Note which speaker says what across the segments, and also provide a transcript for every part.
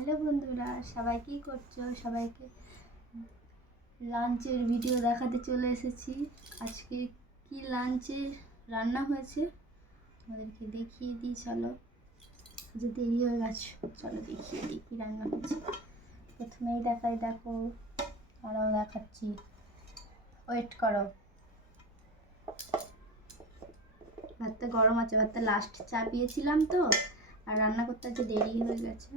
Speaker 1: Hello বন্ধুরা, সবাই কী করছ? সবাইকে লাঞ্চের ভিডিও দেখাতে চলে এসেছি। আজকে কি লাঞ্চে রান্না হয়েছে? তোমাদেরকে দেখিয়ে দিই, চলো। যে দেরি হয়ে গেছে, চলো দেখিয়ে দিই কী রান্না হয়েছে। প্রথমেই দেখাই, দেখো আরও দেখাচ্ছি। ওয়েট করো। ভাতটা গরম আছে, ভাতটা লাস্ট চা পিয়েছিলাম তো, আর রান্না করতে আজকে দেরি হয়ে গেছে।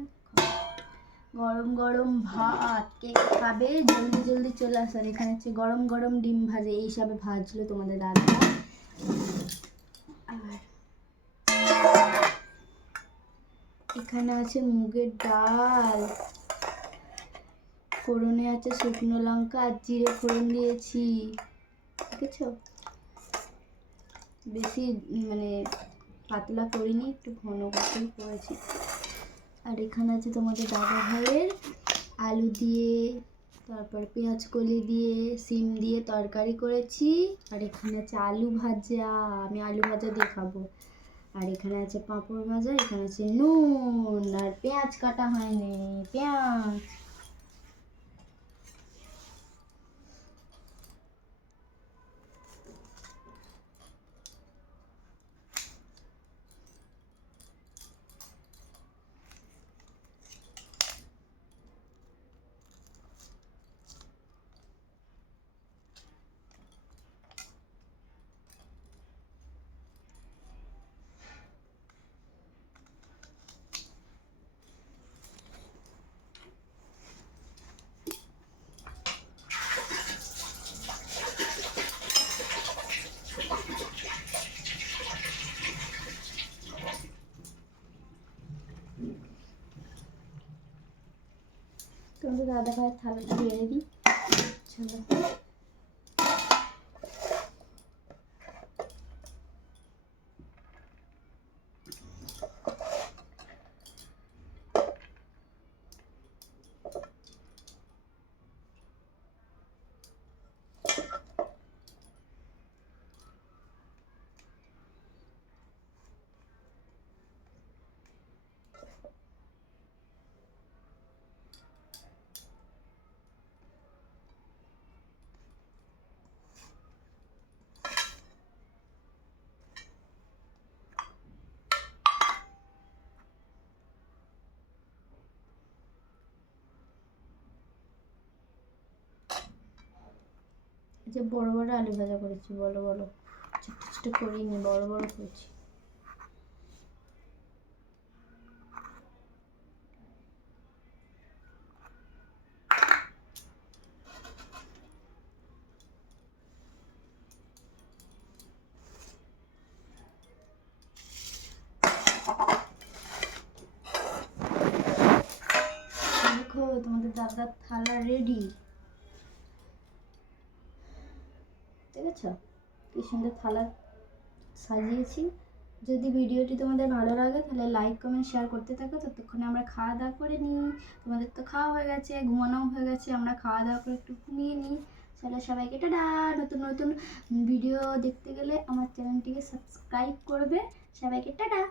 Speaker 1: গরম গরম ভাত। কে খাবে? জলদি জলদি চলে আসার এখানে হচ্ছে গরম গরম ডিম ভাজে। এই হিসাবে ভাজলো তোমাদের দাদা আর এখানে আছে মুগের ডাল। ফোড়নে আছে শুকনো লঙ্কা আর জিরে ফোড়ন দিয়েছি। দেখেছ? বেশি মানে পাতলা করিনি, একটু ঘন করেই করেছি। আর এখানে আছে তোমাদের দাদা ভাইয়ের আলু দিয়ে, তারপর পেঁয়াজ কলি দিয়ে, সিম দিয়ে তরকারি করেছি। আর এখানে আছে আলু ভাজা, আমি আলু ভাজা দিয়ে খাব। আর এখানে আছে পাঁপড় ভাজা, এখানে আছে নুন, আর পেঁয়াজ কাটা হয়নি, পেঁয়াজ। তোমাদের দাদা ভাইয়ের থালাটা দিয়ে দিই চলো। যে বড় বড় আলু ভাজা করেছি, বড় বড়, ছোট ছোট করিনি, বড় বড় করেছি। তোমাদের দাদার থালা রেডি ঠিক আছে কি সুন্দর থালা সাজিয়েছি। যদি ভিডিওটি তোমাদের ভালো লাগে, তাহলে লাইক কমেন্ট শেয়ার করতে থাকো। ততক্ষণে আমরা খাওয়া দাওয়া করে নিই। তোমাদের তো খাওয়া হয়ে গেছে, ঘুমানোও হয়ে গেছে, আমরা খাওয়া দাওয়া করে একটু ঘুমিয়ে নিই। তাহলে সবাইকে টাটা! নতুন নতুন ভিডিও দেখতে গেলে আমার চ্যানেলটিকে সাবস্ক্রাইব করবে। সবাইকে টাটা!